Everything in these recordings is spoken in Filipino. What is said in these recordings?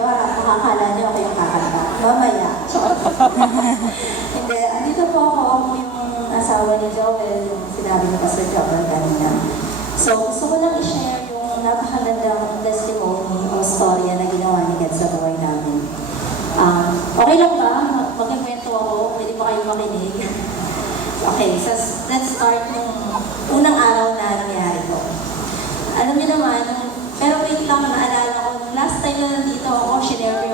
Makakala niyo ako yung kakanta. Mamaya. Hindi, andito po ako yung asawa ni Joel, yung sinabi ni Pastor Joel kanina. So, gusto ko lang i-share yung napakagandang testimony o storya na ginawa ni God sa buhay namin. Okay lang ba? Magkikwento ako, pwede ba kayo makinig? Okay, so let's start nung unang araw na nangyari ko. Alam niyo naman, pero wait lang, naalala ko, last time na nandito ako, share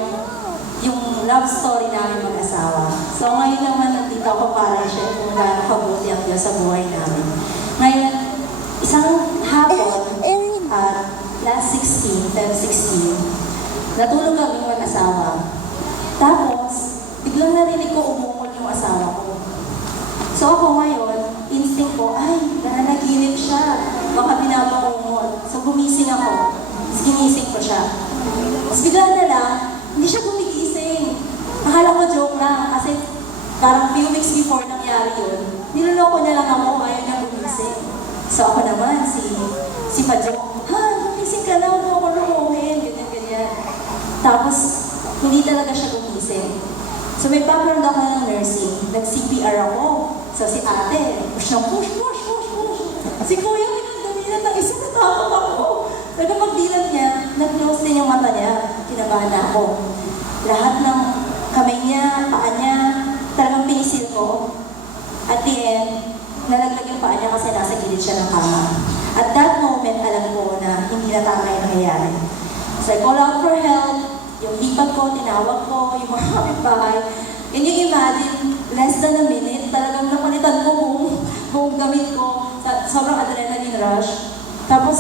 yung love story namin mag-asawa. So ngayon naman nandito ako para share kung gaano kabuti ang Diyos sa buhay namin. Ngayon, isang hapon, last 16, Feb 16, natulog kami mag-asawa. Tapos, biglang narinig ko umungol yung asawa ko. So ako ngayon, instinct ko, ay, nanaginip siya. Baka binabangungol. So gumising ako. Tapos ginising ko siya. Tapos bigla na lang, hindi siya gumigising. Akala ko joke lang kasi parang few weeks before nangyari yun. Niloloko niya lang ako, ayaw niya gumising. So ako naman, si Pajo, gumising ka na, huwag mo ako lumohin, ganyan. Tapos, hindi talaga siya gumising. So may background ako ng nursing, nag-CPR ako. So si ate, push. Si kuya, pinagdamilan ng isa, natakot ako. Pero pagdilat niya, nag-close din yung mata niya. Kinabahan na ako. Lahat ng kamay niya, paa niya, talagang pinisil ko. At the end, nalaglag yung paa niya kasi nasa gilid siya ng kama. At that moment, alam ko na hindi na tama yung nangyayari. So I call out for help. Yung lipat ko, tinawag ko, yung mga kapitbahay. Can you imagine, less than a minute, talagang napalitan ko buong gamit ko. Sobrang adrenaline rush. Tapos,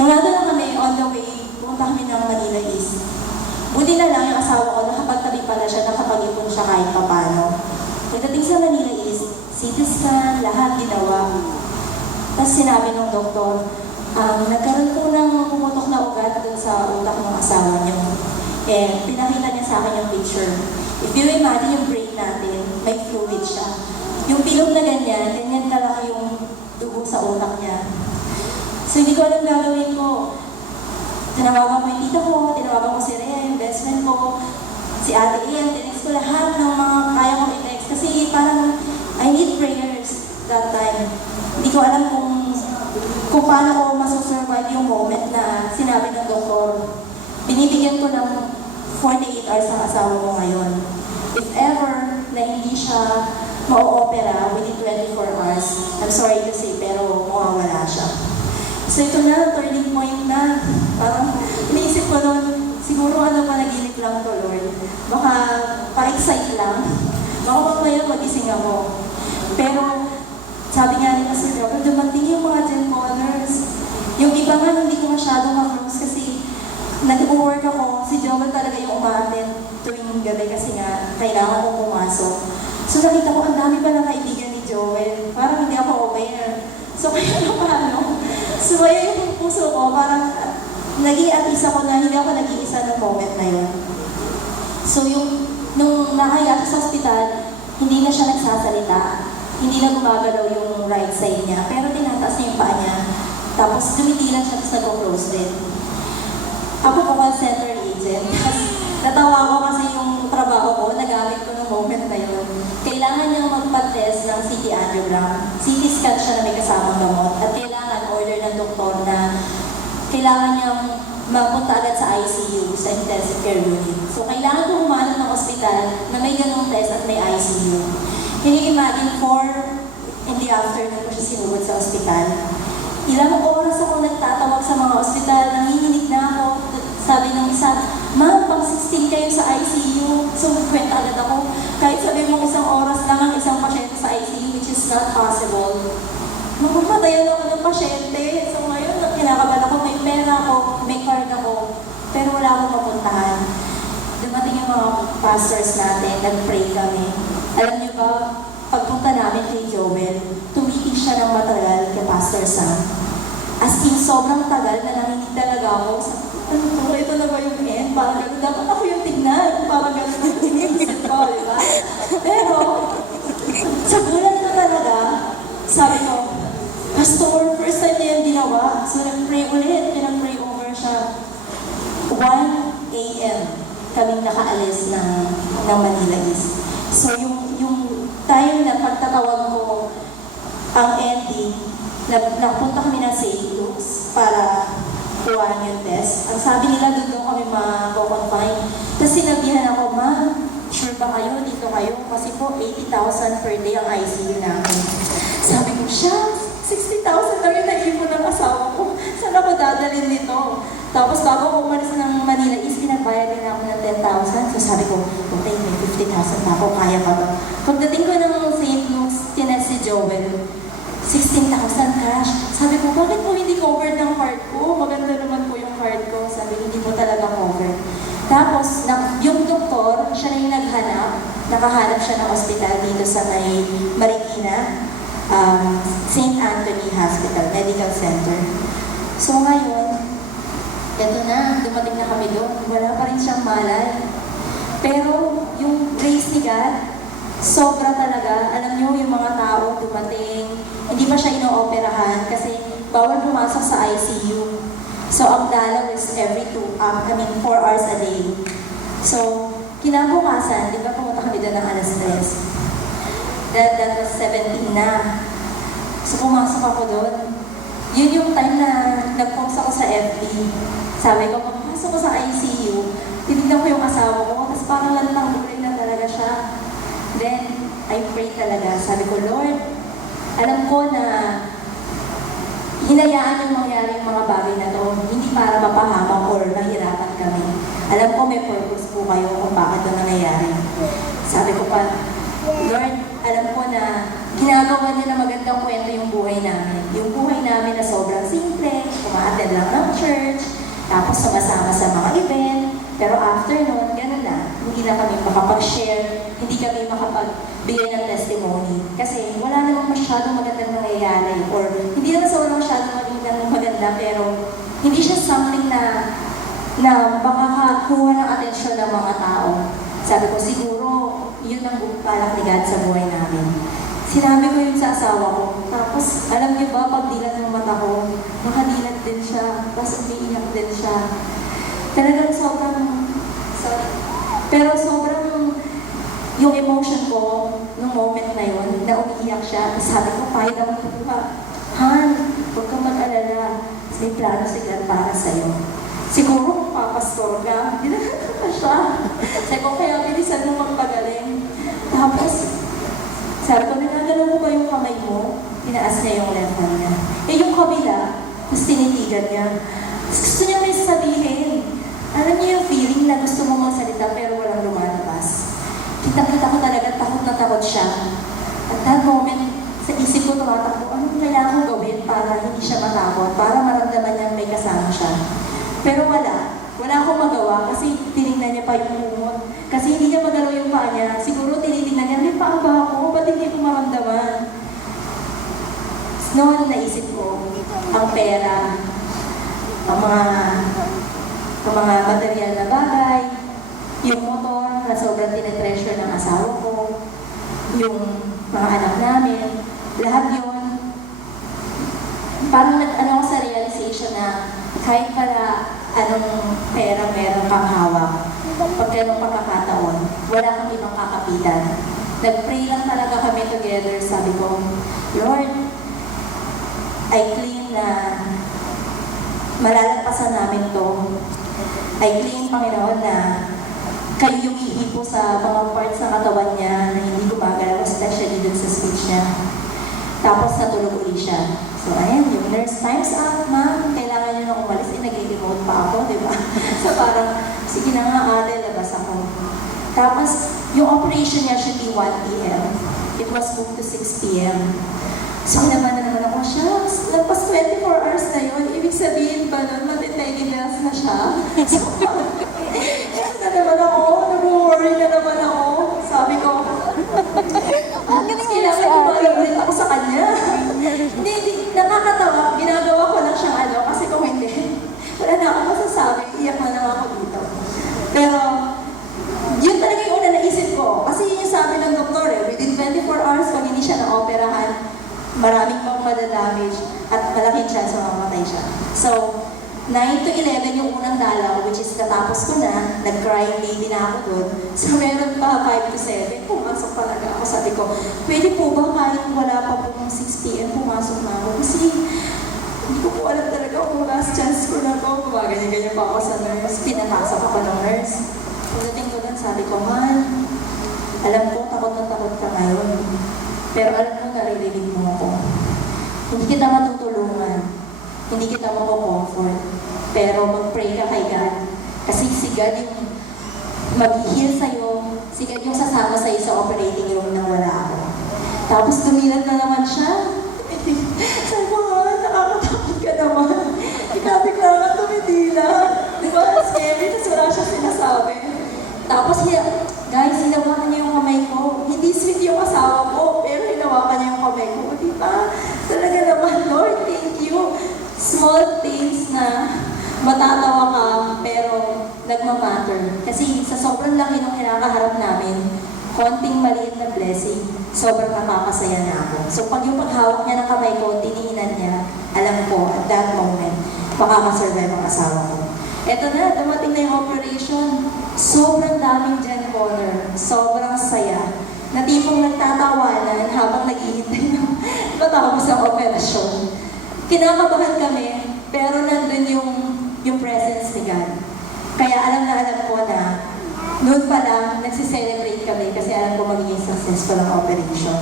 nung nandun na kami, on the way, pumunta kami ng Manila East. Buti na lang yung asawa ko, nakapagtabi pala siya, nakapag-ipon siya kahit papano. Pagdating sa Manila East, CT scan, lahat ginawa. Tapos sinabi ng doktor, nagkaroon po ng pumutok na ugat dun sa utak ng asawa niyo. And pinakita niya sa akin yung picture. If you imagine yung brain natin, may fluid siya. Yung pilog na ganyan talaga yung dugo sa utak niya. So hindi ko alam gagawin ko. Tinawagan ko yung tita ko, tinawagan ko si Rhea, yung best friend ko, si Ate Ian, tinext ko lahat ng mga kaya kong i-text. Kasi parang I need prayers that time. Hindi ko alam kung paano ko masusurvive yung moment na sinabi ng doktor. Binibigyan ko ng 48 hours ang asawa ko ngayon. If ever na hindi siya mau-opera within 24 hours, I'm sorry to say, pero mawawala siya. So ito na, turning point na. Parang iniisip ko noon, siguro panaginip lang to, Lord. Baka pa-excite lang. Baka mamaya magising ako. Pero sabi nga ni Pastor Joel, dumating yung mga Gen Connors. Yung iba nga hindi ko masyadong ma-close kasi nag-work ako, si Joel talaga yung umatin tuwing gabi kasi nga kailangan kong pumasok. So nakita ko, ang dami pa ng kaibigan ni Joel. Parang hindi ako aware. So kaya paano? So kaya yung puso ko, parang naging at isa ko na hindi ako nag-iisa ng moment na yun. So nung nakaya sa hospital, hindi na siya nagsasalita. Hindi na gumagalaw yung right side niya. Pero tinataas niya yung paa niya. Tapos dumitilan siya, tapos nag-close din. Ako po call center agent. Natawa ko kasi yung trabaho ko, nagamit ko ng moment na yun. Kailangan niyang magpa-test ng CT angiogram. CT scan siya na may kasamang gamot. At kailangan order ng doktor na kailangan niyang mapunta agad sa ICU, sa intensive care unit. So kailangan ko humanap ng ospital na may ganong test at may ICU. Can you imagine, 4 in the afternoon ko siya sinugod sa ospital. Ilang oras ako nagtatawag sa mga ospital, nanginginig na ako. Sabi ng isa, ma'am, pang 16 kayo sa ICU. So, kwenta agad ako. Kahit sabi mo isang oras lang ang isang pasyente sa ICU, which is not possible. Mapapatayan ako ng pasyente. So, ngayon, kinakabahan ako, may pera ako, may card ako, pero wala akong mapuntahan. Dumating yung mga pastors natin, nag-pray kami. Alam niyo ba, pagpunta namin kay Joel, tumitig siya ng matagal kay Pastor Sam. As in, sobrang tagal na nanginig talaga ako. Ito na ba yung end? Parang gano'n. Dapat ako yung tignan. Parang gano'n yung iniisip ko, di ba? Pero, sa gulat ko talaga, sabi ko, Pastor, first time niya yung ginawa. So, nag-pray ulit. Pinag-pray over siya. 1 a.m. aalis ng Manila East. So yung time na pagtatawag ko ang ending, napunta kami ng St. Luke's para kuhaan yung test. Ang sabi nila, doon kami ma-confine. Tapos sinabihan ako, ma'am, sure ba kayo? Dito kayo? Kasi po, 80,000 per day ang ICU namin. Sabi ko, siya, 60,000 lang yung naipon ng asawa ko. Saan ako dadalhin nito? Tapos bago ako umalis ng Manila East, pinagbayad din ako ng 10,000. So sabi ko, okay, may 50,000 na ako, kaya pa ba? Pagdating ko ng St. Luke's, tinest si Joel, 16,000 cash. Sabi ko, bakit po hindi covered ng card ko? Maganda naman po yung card ko. Sabi, hindi po talaga covered. Tapos, yung doktor, siya na yung naghanap. Nakahanap siya ng hospital dito sa may Marikina, St. Anthony Hospital, Medical Center. So ngayon, eto na, dumating na kami doon. Wala pa rin siyang malay. Pero yung grace ni God, sobra talaga. Alam niyo, yung mga tao dumating, hindi pa siya inooperahan kasi bawal pumasok sa ICU. So, ang dalaw is every 4 hours a day. So, kinabukasan, di ba pumunta kami doon ng alas 3? That was 17 na. So, pumasok ako doon. Yun yung time na nag-post ako sa FB. Sabi ko, pagpasok ko sa ICU, tinignan ko yung asawa ko, tapos parang lantang buhay na talaga siya. Then, I pray talaga. Sabi ko, Lord, alam ko na hinayaan yung mangyari yung mga bagay na to, hindi para mapahamak or mahirapan kami. Alam ko may purpose po kayo kung bakit ito nangyayari. Sabi ko pa, Lord, alam ko na ginagawa niya na magandang kwento yung buhay namin. Yung buhay namin na sobrang simple, umaattend lang ng church, tapos sumasama sa mga event, pero after nun, ganun na. Hindi na kami makapag-share, hindi kami makapagbigay ng testimony. Kasi wala namang masyadong magandang nangyayari. Or hindi naman sa walang masyadong maganda, pero hindi siya something na makakakuha ng atensyon ng mga tao. Sabi ko, siguro, yun ang balak ni God sa buhay namin. Sinabi ko yun sa asawa ko. Tapos, alam niyo ba, pag dilat ng mata ko, makadilat din siya. Tapos umiiyak din siya. Talagang pero sobrang yung emotion ko nung moment na yun, na umiiyak siya, sabi ko, kahit ako natutuwa, Han, huwag kang mag-alala, may plano si God para sa'yo. Siguro kung papastor ka, hindi na pa siya. Sabi ko, kaya bilisan mo magpagaling. Tapos, sabi ko, nagagalaw mo ba yung kamay mo? Tinaas niya yung left hand niya. Yung kabila, tapos tinitigan niya. Gusto niya may sabihin. Alam niyo yung feeling na gusto mo magsalita pero walang lumalabas. Kita-kita ko talaga, takot na takot siya. At that moment, sa isip ko tumatakbo, anong kailangan kong gawin para hindi siya matakot, para maramdaman niya may kasama siya. Pero wala akong magawa kasi tinignan niya pa yung umot. Kasi hindi niya magalaw yung paa niya. Siguro tinitingnan niya, may paa ba ako? Ba't hindi ko maramdaman? Noon naisip ko, ang pera, ang mga material na bagay, yung motor na sobrang tinetreasure ng asawa ko, yung mga anak namin, lahat yun, parang nag-ano sa realization na kahit para anong pera meron kang hawak, pag ganong pagkakataon, wala kang ibang kakapitan. Nag-pray lang talaga kami together, sabi ko, Lord, I claim na malalagpasan namin to. I claim, Panginoon, na kayo yung ihipo sa mga parts ng katawan niya na hindi gumagalaw, especially dun sa speech niya. Tapos natulog uli siya. So, ayan, yung nurse, time's up, ma'am. Kailangan niyo na umalis. Nag-remote pa ako, di ba? So, parang, sige na nga, ate, labas ako. Tapos, yung operation niya should be 1 p.m. It was moved to 6 p.m. So, naman ako, shucks, nagpas 24 hours na yun. Ibig sabihin ba nun, matitagillas na siya? So, na naman ako, nag-worry na naman ako. Sabi ko, kailangan ulit ako sa kanya. Hindi, nakakatawa. Ginagawa ko lang siyang kasi kung hindi, wala na ako masasabi. Iyak na lang ako dito. Pero, yun talaga yung una naisip ko. Kasi yun yung sabi ng doktor within 24 hours, pag hindi siya na-operahan, maraming pang madadamage at malaking chance na mamatay siya. So, 9 to 11 yung unang dalaw, which is natapos ko na, nag-crying baby na ako doon. So meron pa 5 to 7, pumasok talaga ako. Sabi ko, pwede po ba kahit wala pa po ng 6 p.m. pumasok na ako? Kasi hindi ko po alam talaga kung last chance ko na to. Gumaganyan-ganyan pa ako sa nurse. Pinapasok ako ng nurse. Pagdating ko doon, sabi ko, man, alam ko, takot na takot ka ngayon. Pero alam mo, naririnig mo ako. Hindi kita matutulungan. Hindi kita mapapomfort. Pero mag-pray ka kay God. Kasi si God yung mag-heal sa'yo. Si God yung sasama sa'yo sa operating room nang wala ako. Tapos tumilat na naman siya. Sabi ko, nakakatakot ka naman. Ikabi ko naman tumitila. Di ba? Scary. Tapos wala siya sinasabi. Tapos, guys, hinawakan niya yung kamay ko. Hindi sweet yung asawa ko, pero hinawakan niya yung kamay ko. Di ba? Talaga naman, Lord, thank you. Small things na matatawa ka, pero nagmamatter. Kasi sa sobrang laki ng kinakaharap namin, konting maliit na blessing, sobrang nakakasaya na ako. So pag yung paghawak niya ng kamay ko, tinihinan niya, alam ko, at that moment, makakasurvive ang asawa ko. Eto na, dumating na yung operation. Sobrang daming Gen Honor. Sobrang saya. Na tipong nagtatawanan habang naghihintay ng matapos ang operasyon. Kinakabahan kami, pero nandun yung presence ni God. Kaya alam ko na noon pa lang, nagsiselebrate kami kasi alam ko magiging successful ang operation.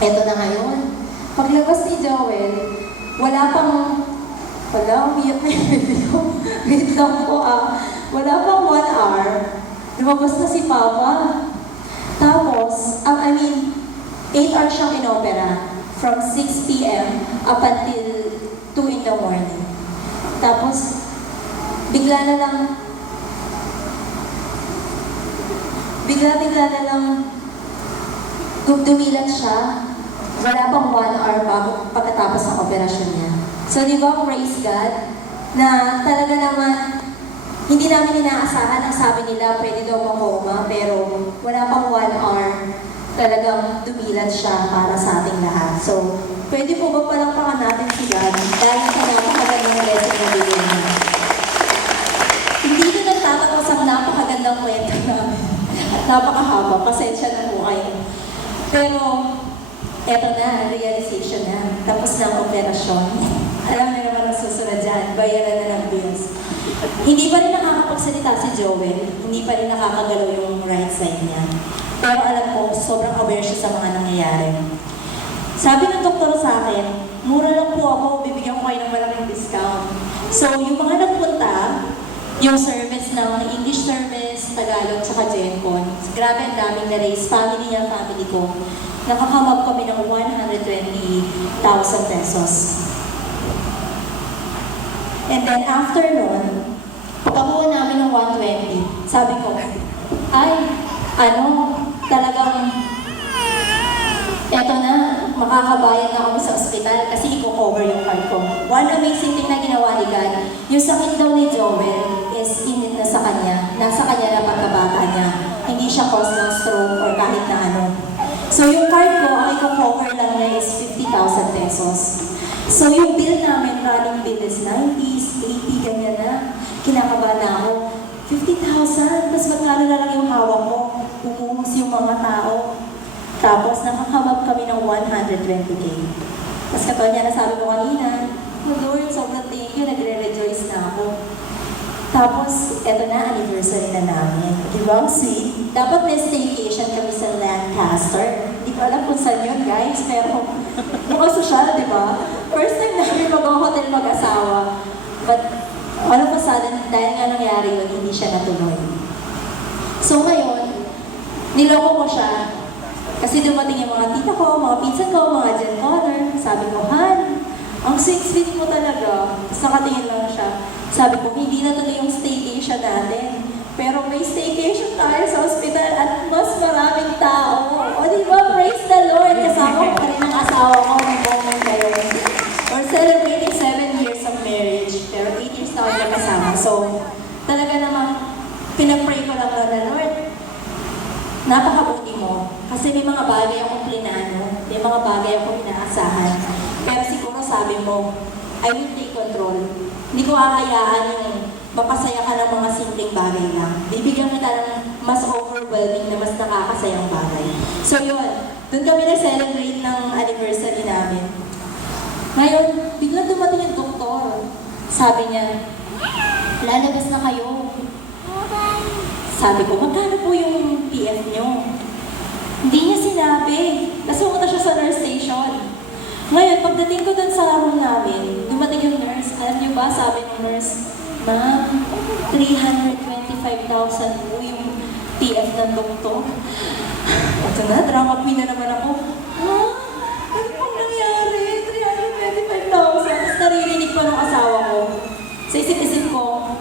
Eto na ngayon. Paglabas ni Joel, umiyak na yung video. Wait lang po Wala pang 1 hour, lumabas na si Papa. Tapos, 8 hours siyang inopera. From 6 p.m. up until 2 in the morning. Tapos, bigla na lang dumilat siya. Wala pang 1 hour pagkatapos ng operasyon niya. So, di ba, praise God, na talaga naman, hindi namin inaasahan ang sabi nila, pwede daw makoma, pero wala pang 1 hour, talagang dumilat siya para sa ating lahat. So, pwede po ba palakpakan natin si God dahil sa napakagandang blessing na bigyan niya. Hindi ko nagtatapos ang napakagandang kwento namin at napakahaba, pasensya na po kayo. Pero, eto na, realization na. Tapos na ang operasyon. Alam niyo naman ang susunod dyan, bayaran na ng bills. Hindi pa rin nakakapagsalita si Joel, hindi pa rin nakakagalaw yung right side niya. Pero alam ko, sobrang aware siya sa mga nangyayari. Sabi ng doktor sa akin, mura lang po ako, bibigyan ko kayo ng malaking discount. So, yung mga nagpunta, yung service ng English service, Tagalog, tsaka GenCon, grabe ang daming na-raise, family niya, family ko. Nakakamap kami ng 120,000 pesos. And then after nun, pagkakuha namin ng 120, sabi ko, talagang, eto na, makakabayad na kami sa ospital kasi i-cover yung card ko. One amazing thing na ginawa ni God, yung sakit daw ni Joel is init na sa kanya, nasa kanya na pagkabata niya. Hindi siya cause ng stroke or kahit na ano. So yung card ko, ang i-cover lang niya is 50,000 pesos. So yung bill namin, running bill is 90s, 80, ganyan na. Kinakabahan na ako. 50,000, tapos magkano na lang yung hawak ko. Umuhos yung mga tao. Tapos nakakamap kami ng 120K. Tapos katulad niya nasabi ko kanina, oh Lord, sobrang thank you, nagre-rejoice na ako. Tapos, eto na, anniversary na namin. Di ba, ang sweet? Dapat may staycation kami sa Lancaster. Hindi ko alam kung saan yun, guys, pero mukhang sosyal, di ba? First time namin mag-hotel mag-asawa. But, all of a sudden, dahil nga nangyari yun, hindi siya natuloy. So ngayon, niloko ko siya. Kasi dumating yung mga tita ko, mga pinsan ko, mga Gen Honor. Sabi ko, Han, ang sweet-sweet mo talaga. Tapos nakatingin lang siya. Sabi ko, hindi na tuloy yung staycation natin. Pero may staycation tayo sa hospital at mas maraming tao. O diba, praise the Lord. Kasama ko pa rin ang asawa ko ng moment na yun. We're celebrating 7 years of marriage. Pero 8 years na kami kasama. So, talaga namang pinag-pray ko lang na, Lord, napakabuti mo. Kasi may mga bagay akong plinano. May mga bagay akong inaasahan. Pero siguro sabi mo, I will take control. Hindi ko hahayaan yung mapasaya ka ng mga simpleng bagay lang. Bibigyan kita ng mas overwhelming na mas nakakasayang bagay. So yun, doon kami na-celebrate ng anniversary namin. Ngayon, biglang dumating yung doktor. Sabi niya, lalabas na kayo. Sabi ko, magkano po yung PF nyo? Hindi niya sinabi. Nasumunta siya sa nurse station. Ngayon, pagdating ko dun sa room namin, dumating yung nurse. Alam niyo ba, sabi ng nurse, ma'am, 325,000 po yung PF ng doktor. Ito na, drama queen na naman ako. Ha? Ano pong nangyari? 325,000. Tapos naririnig pa ng asawa ko. Sa isip-isip ko,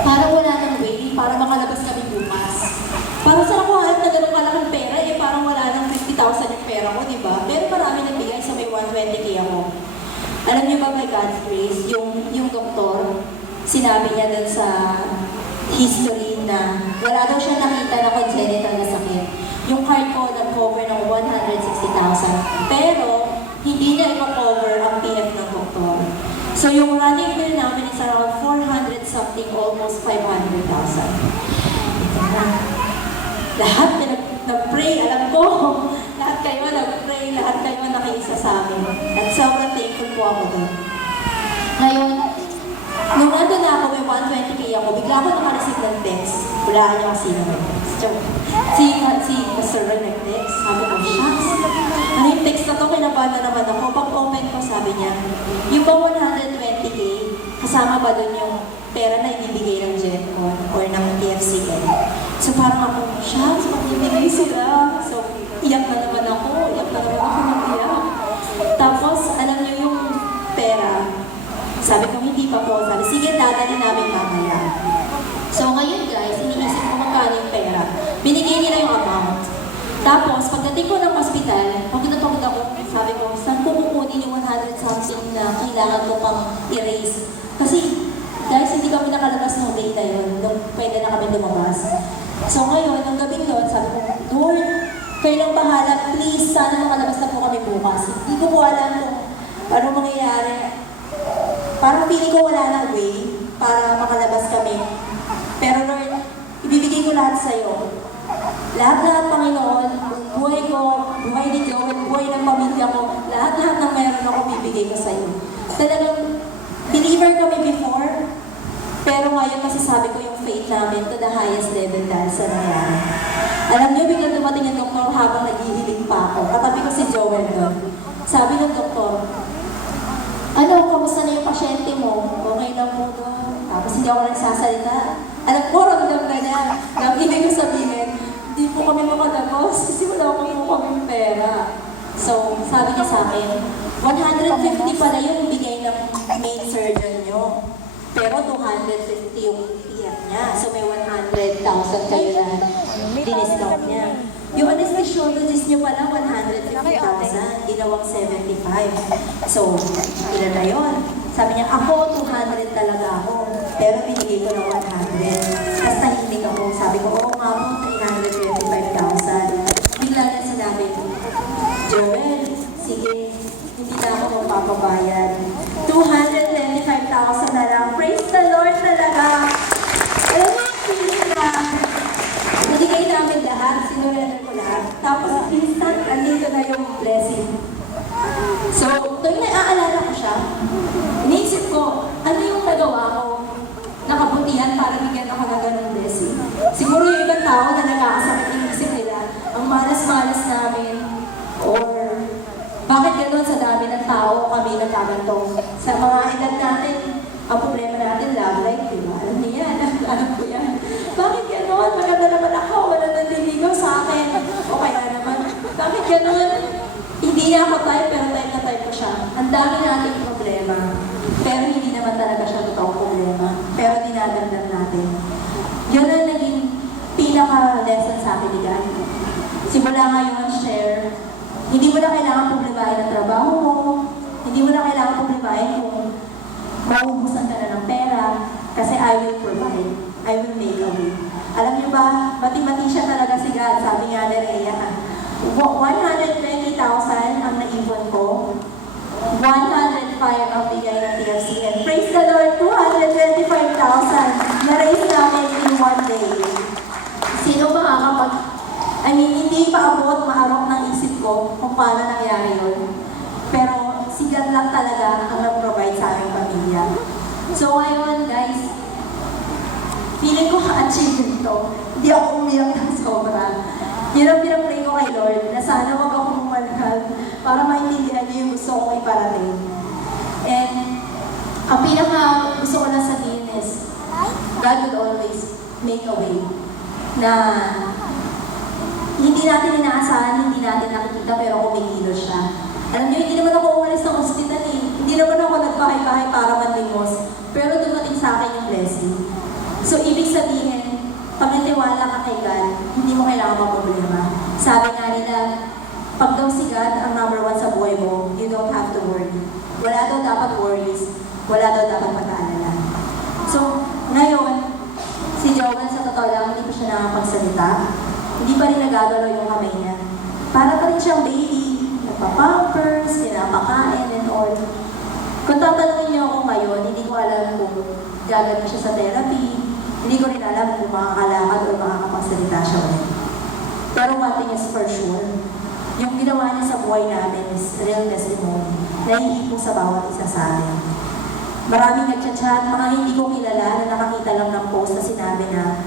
parang wala nang way para makalabas kami bukas. Parang saan ako hanap na ganun kalaking pera, eh parang wala nang 50,000 yung pera ko, di ba? Pero marami nagbigay sa may 120k ako. Alam niyo ba, by God's grace, yung doktor, sinabi niya dun sa history na wala daw siya nakita na congenital na sakit. Yung card ko nag-cover ng 160,000. Pero, hindi niya i-cover ang PF ng doktor. So yung running bill namin is around 400 something, almost 500,000. Lahat nag-pray, alam ko, lahat kayo nag-pray, lahat kayo nakiisa sa amin. At sobrang thankful po ako doon. Ngayon, nung nandun na ako, may 120k ako, bigla ako nakareceive ng text. Hulaan niyo kasi ng text. Si Mr. Ren nag-text, sabi ko, shucks, ano yung text na to, kinabahan na naman ako. Pag-open ko, sabi niya, yung ba 120k, kasama ba doon yung pera na ibibigay ng GenCon or ng TFCN? So parang ako, shucks, magbibigay sila. So, iyak na naman ako ng iyak. Tapos, alam niyo yung pera, sabi ko, hindi pa po. Sabi, sige, dadalhin namin mamaya. So ngayon guys, iniisip ko magkano yung pera. Binigay nila yung amount. Tapos, pagdating ko ng hospital, pag natawag ako, sabi ko, saan ko kukunin yung 100 something na kailangan ko pang erase? Kasi, guys, hindi kami nakalabas ng day na yun, nung pwede na kami lumabas. So ngayon, ng gabing noon, sabi ko, Lord, kayo lang bahala, please, sana makalabas na po kami bukas. Hindi ko po alam kung ano mangyayari. Parang feeling ko wala na way para makalabas kami. Pero Lord, ibibigay ko lahat sa'yo. Lahat-lahat, Panginoon, buhay ko, buhay ni Joel, buhay ng pamilya ko, lahat-lahat ng mayroon ako bibigay ko sa'yo. Talagang believer kami before, pero ngayon masasabi ko yung faith namin to the highest level dahil sa nangyari. Alam niyo, biglang dumating yung doktor habang naghihiling pa ako. Katabi ko si Joel doon. Sabi ng doktor, ano, kamusta na yung pasyente mo? Okay lang po doon. Tapos hindi ako nagsasalita. Alam ko, ramdam ka niya. Ang ibig ko sabihin, hindi po kami makalabas kasi wala po kami pera. So, sabi niya sa akin, 150 pala yung bigay ng main surgeon nyo. Pero 250 yung PF niya. So, may 100,000 kayo na diniscount niya. Yung anesthesiologist niyo pala, 150,000, ginawang 75. So, ilan na yun? Sabi niya, ako, 200 talaga ako. Pero binigay ko ng 100. Tapos tahimik ako. Sabi ko, oo nga po, 325,000. Bigla na sinabi, Joel, sige, hindi na ako magpapabayad. 225,000 na lang. Praise the Lord talaga. Alam mo, feeling na, binigay namin lahat, sinurrender ko lahat. Tapos, instant, andito na yung blessing. So, tuwing naaalala ko siya, iniisip ko, ano yung nagawa ko na kabutihan para bigyan ako ng ganong blessing. Siguro yung ibang tao na nagkakasakit yung isip nila, ang malas-malas namin, or bakit gano'n sa dami ng tao kami nagkagantong. Sa mga edad natin, ang problema natin, love life, di ba? Alam niya yan, alam ko yan. Bakit gano'n? Maganda naman ako, wala nang liligaw sa akin. O kaya naman, bakit gano'n? Hindi niya ako type, pero type na type ko siya. Ang dami nating problema. Pero hindi naman talaga siya totoong problema. Pero dinadagdag natin. Yun ang naging pinaka-lesson sa akin ni God. Simula ngayon, share. Hindi mo na kailangan problemahin ang trabaho mo. Hindi mo na kailangan problemahin kung mauubusan ka na ng pera. Kasi I will provide. I will make a way. Alam niyo ba, mati-mati siya talaga si God. Sabi nga ni Rhea, 120,000 ang naipon ko. 105 ang bigay ng TFC. And praise the Lord! hindi paabot, maarok ng isip ko kung paano nangyari yun. Pero si God lang talaga ang nag-provide sa aming pamilya. So ngayon, guys, feeling ko ka-achieve ito. Hindi ako umiyak ng sobra. Yun ang pinapray ko kay Lord, na sana wag ako mumalhal para maintindihan niyo yung gusto kong iparating. And ang pinaka gusto ko lang sabihin is, God will always make a way na hindi natin inaasahan, hindi natin nakikita, pero kumikilos siya. Alam niyo, hindi naman ako umalis ng hospital eh. Hindi naman ako nagbahay-bahay para manlimos. Pero dumating sa akin yung blessing. So, ibig sabihin, pag natiwala ka kay God, hindi mo kailangan problema. Sabi nga nila, pag daw si God ang number 1 sa buhay mo, you don't have to worry. Wala daw dapat worries. Wala daw dapat mag-aalala. So, ngayon, si Jovan sa totoo lang, hindi pa siya nakapagsalita. Hindi pa rin nagagalaw yung kamay niya. Para pa rin siyang baby. Nagpa-pampers, pinapakain, and all. Kung tatanungin niyo ako ngayon, hindi ko alam kung gagawin siya sa therapy. Hindi ko rin alam kung makakalakad o makakapagsalita siya ulit. Pero one thing is for sure, yung ginawa niya sa buhay namin is real testimony. Nahihipong sa bawat isa sa amin. Maraming nagchat-chat, mga hindi ko kilala na nakakita lang ng post na sinabi na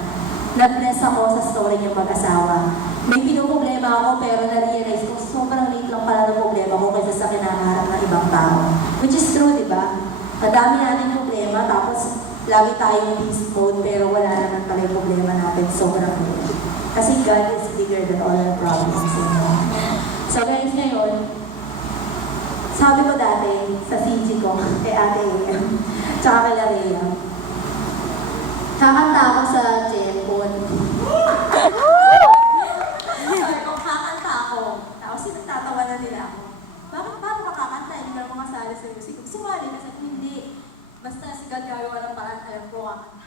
nag-bless ako sa story niyong mag-asawa. May pinoproblema ako pero na-realize ko sobrang late lang pala ng problema ko kaysa sa kinaharap ng ibang tao. Which is true, di ba? Madami natin problema tapos lagi tayong beast mode pero wala naman pala yung problema natin. Sobrang late. Kasi God is bigger than all our problems. So guys, ngayon, sabi ko dati sa CG ko, kay Ate Ian, tsaka kay Larrea, kakanta ako sa Jepon. Sabi ko, kakanta ako. Tapos sinagtatawa na nila ako. Bakit paano makakanta? Hindi ka naman kasali sa music. Sumali na sa hindi. Basta si God gagawa ng paraan, alam ko kakanta.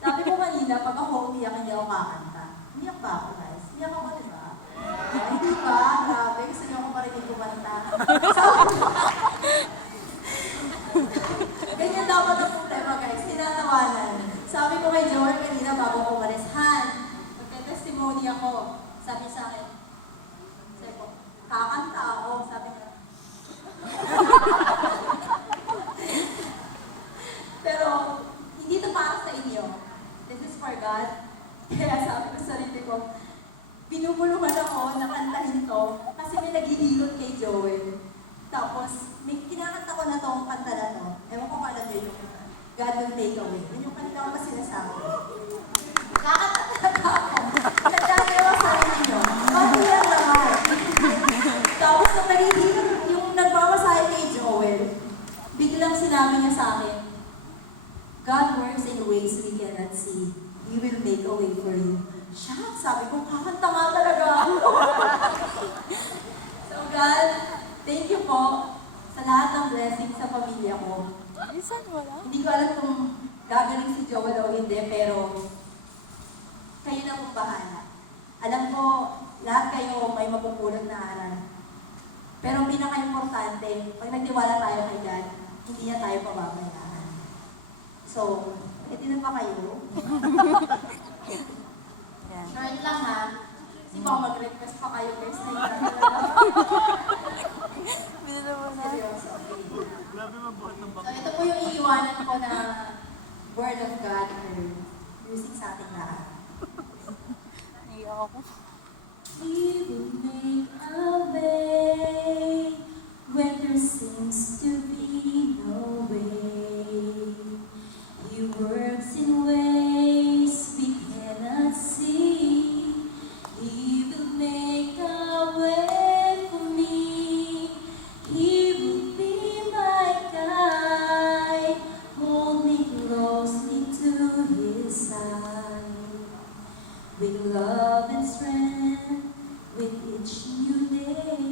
Sabi ko kanina, pag ako umiyak, hindi ako kakanta. Umiyak ba ako, guys? Umiyak ako, di ba? Hindi ba? Grabe. Gusto niyo ako marinig kumanta. Ganyan dapat ang problema, guys. Tinatawanan. Sabi ko kay Joel kanina bago ko umalis, Han, magka-testimony ako. Sabi sa akin, kakanta ako. Sabi niya. Pero, hindi ito para sa inyo. This is for God. Kaya sabi ko sa sarili ko, binubulungan ako na kantahin to kasi may naghihilot kay Joel. Tapos, may kinakanta ko na tong kanta na to. Ewan ko kung alam niyo yung God will make a way. Yun yung kanina ko pa sinasabi. Kakanta talaga ako. Nagdagawa sa sarili niyo. Bakit yan naman? Tapos, nung naghihilot yung nagmamasahe kay Joel, biglang sinabi niya sa akin, God works in ways we cannot see. He will make a way for you. Siya, sabi ko, kakanta nga talaga ako. So God, thank you po sa lahat ng blessings sa pamilya ko. Hindi ko alam kung gagaling si Joel o hindi, pero kayo na pong bahala. Alam ko, lahat kayo may mapupulot na aral. Pero ang pinaka-importante, pag nagtiwala tayo kay God, hindi niya tayo pababayaan. So, ito na pa kayo. Short lang ha. Kasi baka mag-request pa kayo guys na yun. Seryoso. So ito po yung iiwanan ko na Word of God or music sa ating lahat. He will make a way when there seems to be no way. He works in ways we cannot see. He will make a way for me. He will be my guide. Hold me closely to His side. With love and strength, with each new day.